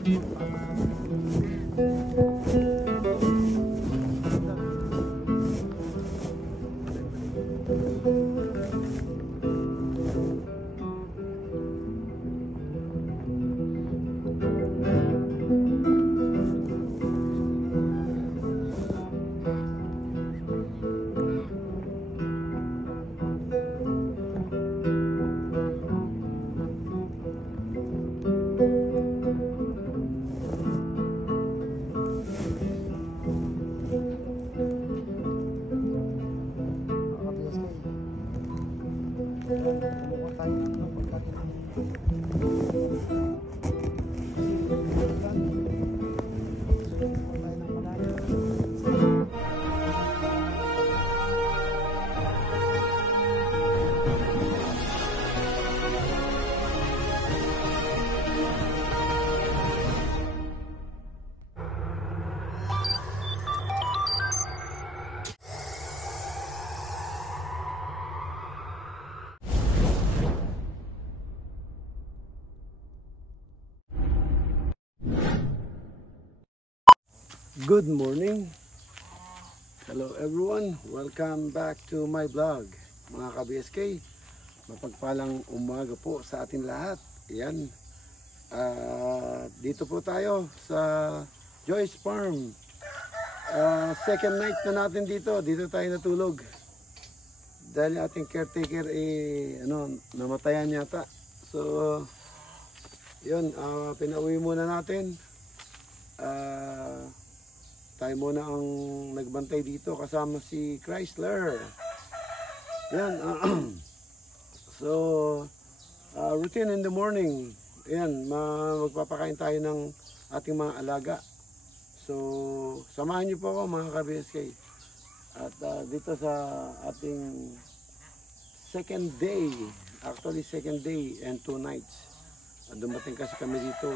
Good morning. Hello everyone. Welcome back to my vlog. Mga ka-BSK, mapagpalang umaga po sa atin lahat. Ayan. Dito po tayo sa Joyce Farm. Second night na natin dito. Dito tayo natulog. Dahil ating caretaker namatayan yata. So, yun, pinauwi muna natin. Tayo muna ang nagbantay dito kasama si Chrysler. Yan. So, routine in the morning. Yan, magpapakain tayo ng ating mga alaga. So, samahan niyo po ako mga ka-BSK. At dito sa ating second day, actually second day and 2 nights. Dumating kasi kami dito,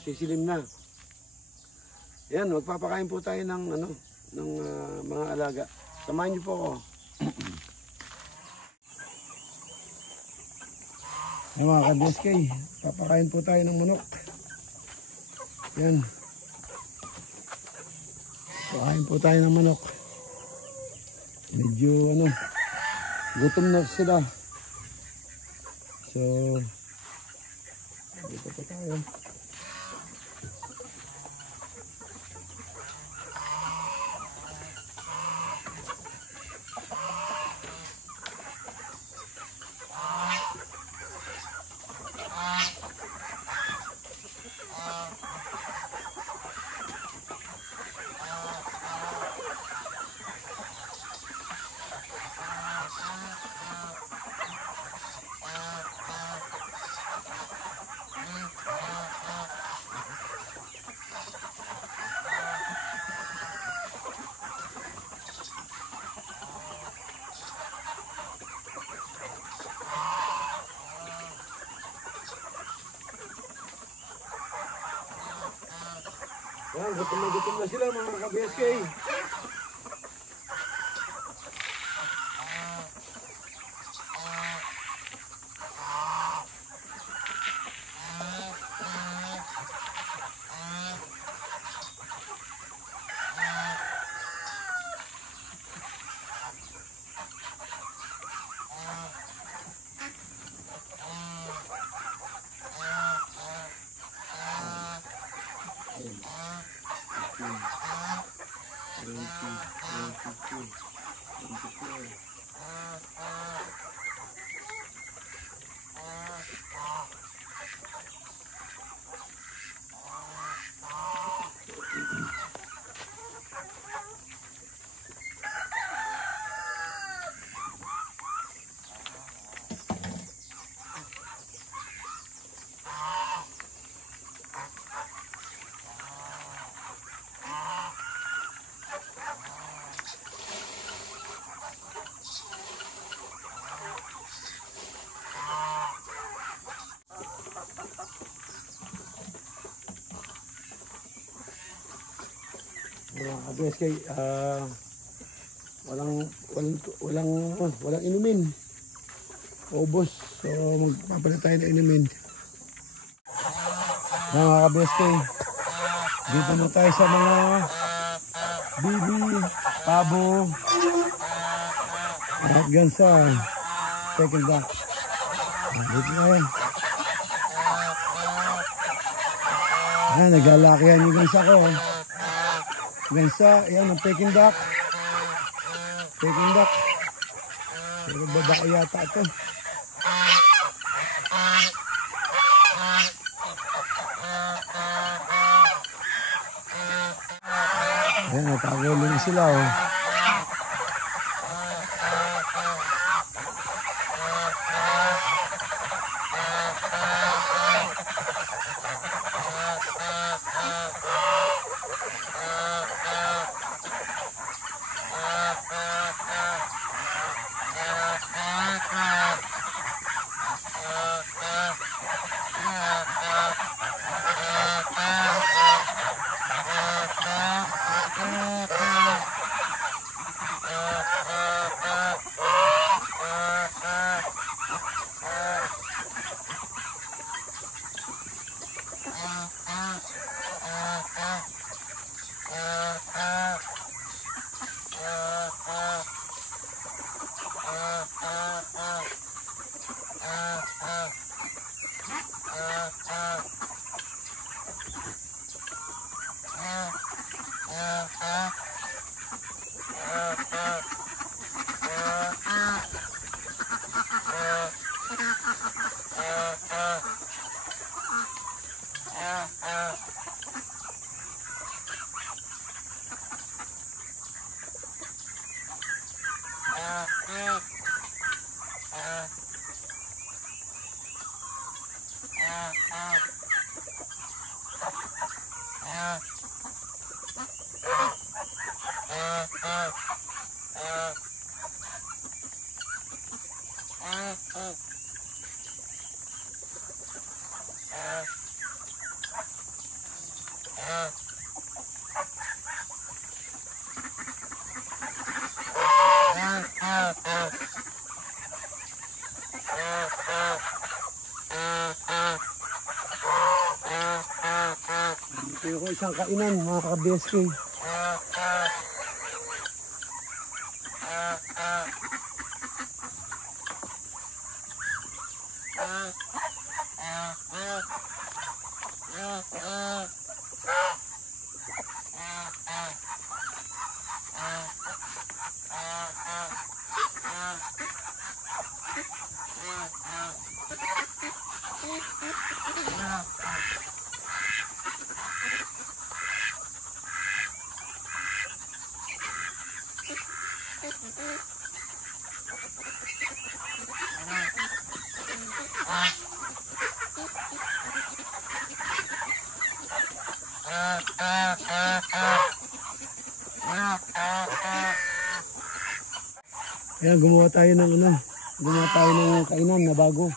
sisilim na. Yan, magpapakain po tayo ng mga alaga. Samahan niyo po ako. Yan mga ka-BSK, papakain po tayo ng manok. Yan. Pakain po tayo ng manok. Medyo gutom na sila. So, dito po tayo. Yan, gutom na sila mga ka-BSK. BSK, walang inumin. Ubos. So magpapalit tayo ng inumin. Yan mga kabeste, dito na tayo sa mga bibi, pabo, at gansa, second duck. Dito na yan. Ayan, naglalaki yan yung gansa ko. Gansa, yan ang peking duck. Peking duck. Pero babae yata ito. Ayan, natagulo na sila oh. Ito yung isang kainan mga ka-BSK. Ayan, gumawa tayo ng kainan na bago.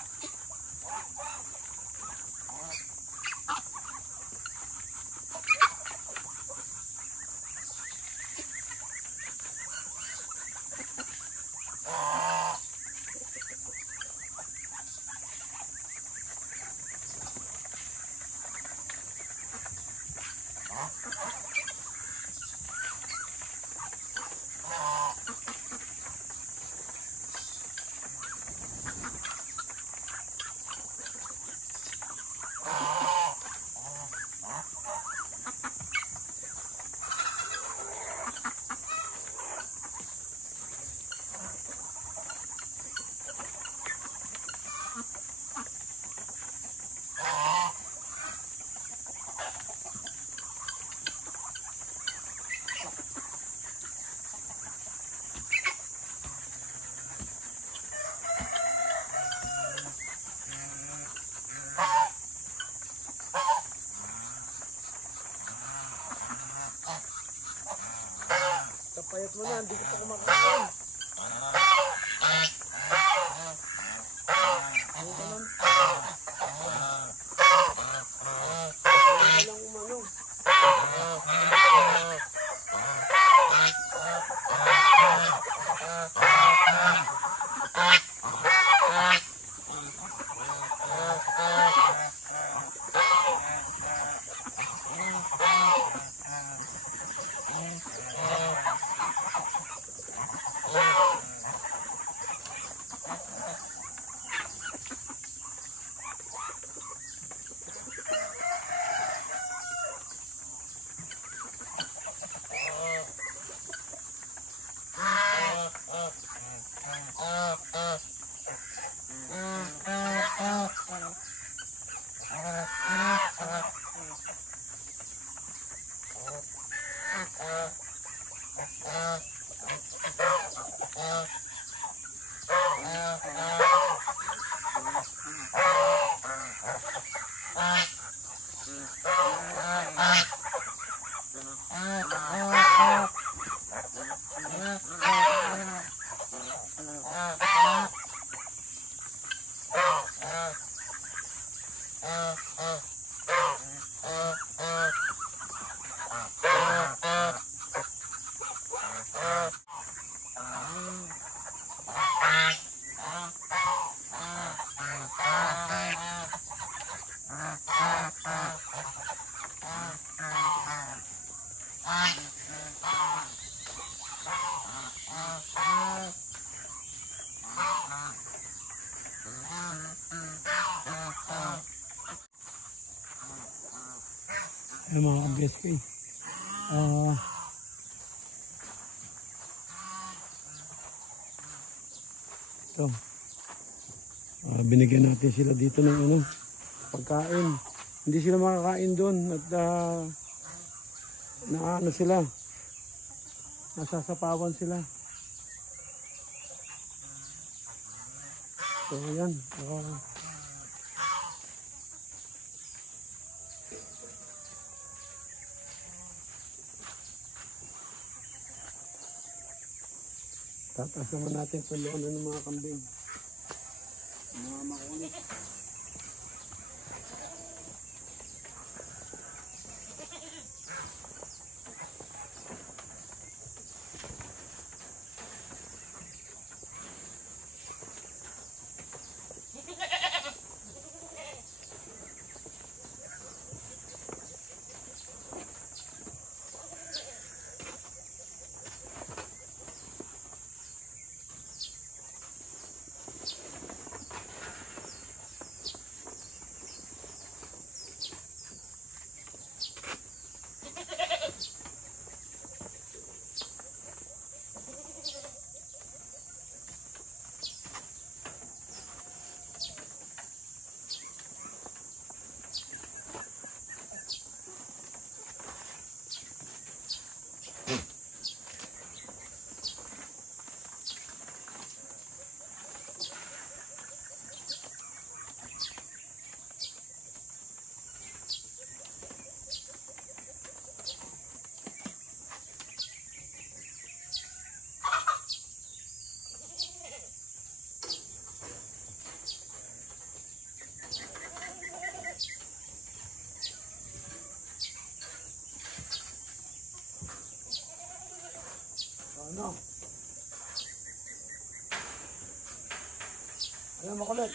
Payat mo na, hindi ko pa kumakain. Ayan mga ka-BSK. Ito. Binigyan natin sila dito ng ano, pagkain. Hindi sila makakain doon at naano sila. Nasasapawan sila. So yan. Tataas naman natin sa loonan ng mga kambing. Mga makulit. Ano? Ayan makulit.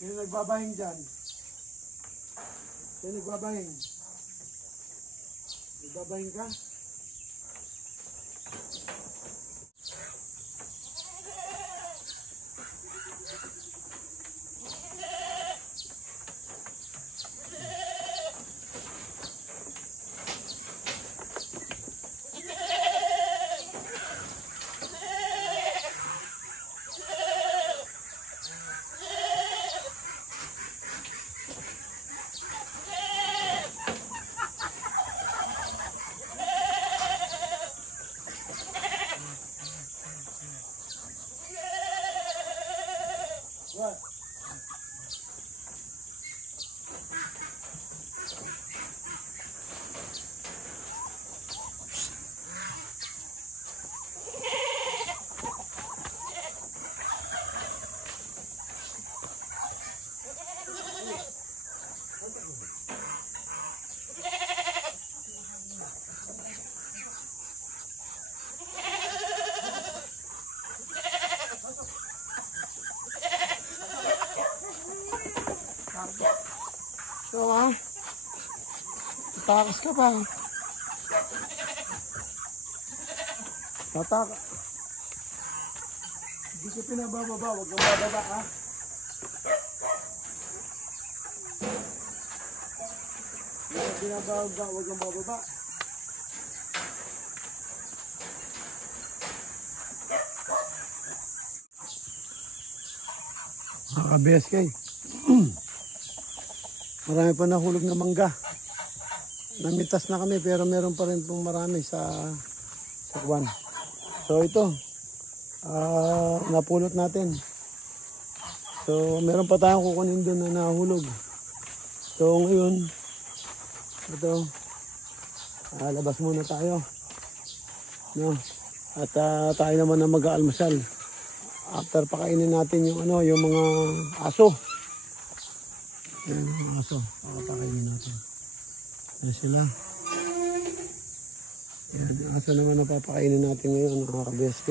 Sino nagbabahing dyan? Sino nagbabahing? Nagbabahing ka? What? So tatakas ka pa. Tataka. Hindi ka pinabababa, huwag kang bababa ha. Hindi ka pinabababa, huwag kang bababa. Ka-BSK. Marami pa nahulog na mangga. Namitas na kami pero meron pa rin pong marami sa kwan. So ito, napulot natin. So meron pa tayong kukunin doon na nahulog. So ngayon, ito, labas muna tayo. No? At tayo naman na mag-aalmasal. after pakainin natin yung ano, yung mga aso. Ayan, yung aso. Pakainin natin. Ayan sila. Ayan, yung aso naman na papakainin natin ngayon, mga ka-BSK.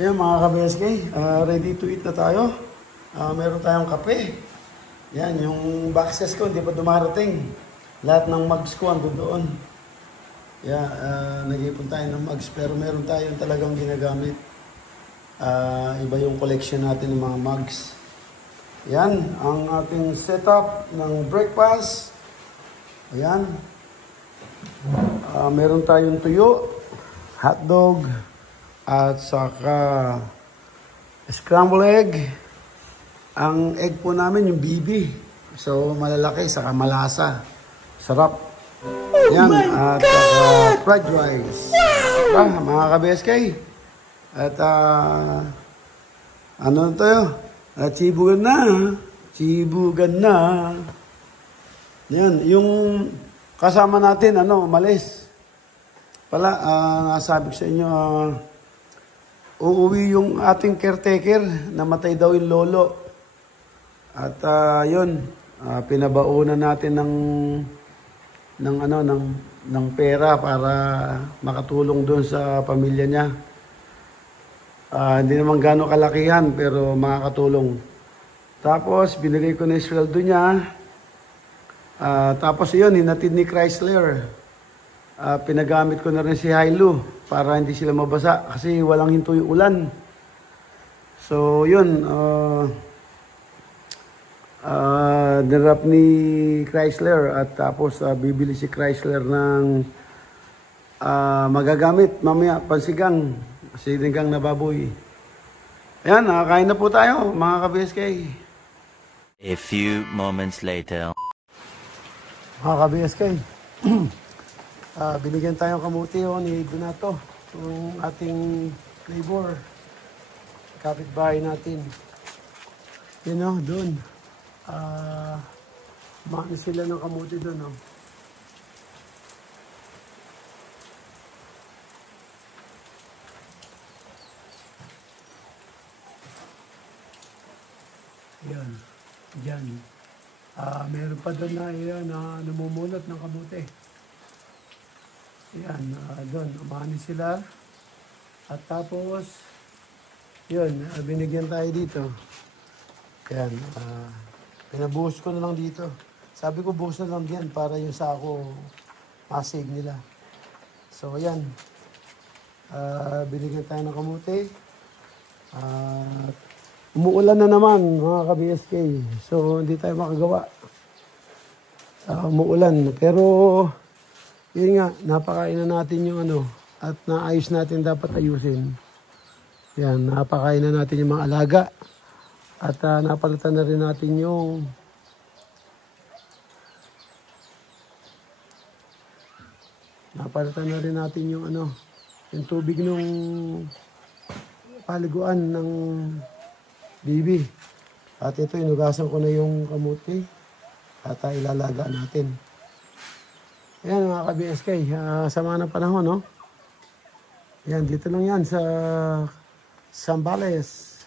Ayan mga ka-BSK, ready to eat na tayo. Meron tayong kape. Yan, yung boxes ko hindi pa dumarating. Lahat ng mugs ko ando doon. Yeah, nag-ipon tayo ng mugs pero meron tayong talagang ginagamit. Iba yung collection natin ng mga mugs. Yan, ang ating setup ng breakfast. Ayan. Meron tayong tuyo, hotdog, at saka scrambled egg. Ang egg po namin yung BB. So malalaki, saka malasa. Sarap. Oh yan, at fried rice. Wow. Mga ka-BSK. At ano tayo? Chibugan na. Chibugan na. Yan, yung kasama natin, umalis. Pala, nasabi ko sa inyo, uuwi yung ating caretaker, namatay daw yung lolo. At yun, pinabaunan natin ng pera para makatulong doon sa pamilya niya. Hindi naman gano'ng kalakihan pero makakatulong. Tapos binigay ko na yung sweldo niya. Tapos yun, hinatid ni Chrysler. Pinagamit ko na rin si Hilo para hindi sila mabasa kasi walang hinto yung ulan. So yun, nirap ni Chrysler at tapos bibili si Chrysler ng magagamit mamaya, pansigang, sinigang na baboy. Ayan, kain na po tayo mga ka-BSK. A few moments later. Mga ka-BSK, binigyan tayong kamuti ni Donato, yung ating neighbor, kapitbahay natin. Yun o, doon. Maano sila ng kamuti doon, no? Yan, dyan. Meron pa doon na yan na namumulot ng kamuti. Yan, doon, umani sila. At tapos, yun, binigyan tayo dito. Yan, pinabuhos ko na lang dito. Sabi ko buhos na lang yan para yung sako masig nila. So yan. Binigyan tayo ng kamuti. Umuulan na naman mga ka-BSK. So hindi tayo makagawa. Umuulan. Pero yun nga, napakain na natin yung at naayos natin dapat ayusin. Yan, napakain na natin yung mga alaga. At napalitan na rin natin yung yung tubig nung paliguan ng bibi. At ito, inugasan ko na yung kamuti at ilalaga natin. Ayan mga ka-BSK, sama ng panahon, no? Ayan, dito lang yan sa Zambales.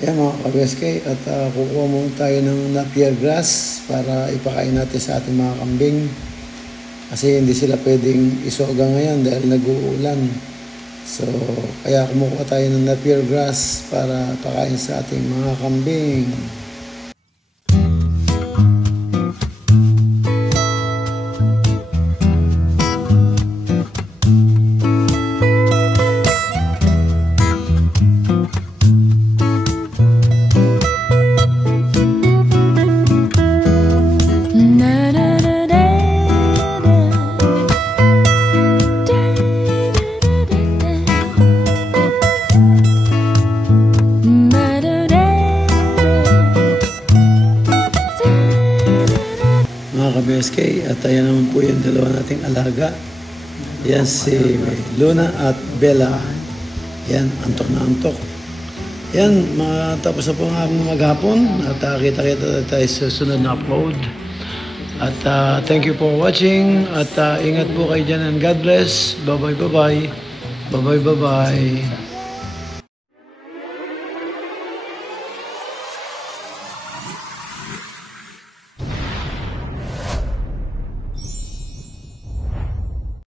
Yan mga ka-BSK, at kukuha muna tayo ng napier grass para ipakain natin sa ating mga kambing. Kasi hindi sila pwedeng isoga ngayon dahil nag-uulan. So, kaya kumukuha tayo ng napier grass para pakain sa ating mga kambing. BSK, at ayan naman po yung dalawa nating alaga. Yan si Luna at Bella. Yan, antok na antok. Yan, matapos na po nga maghapon at kita-kita tayo sa sunod na upload. At thank you for watching at ingat po kayo dyan and God bless. Bye-bye, bye-bye. Bye-bye, bye-bye.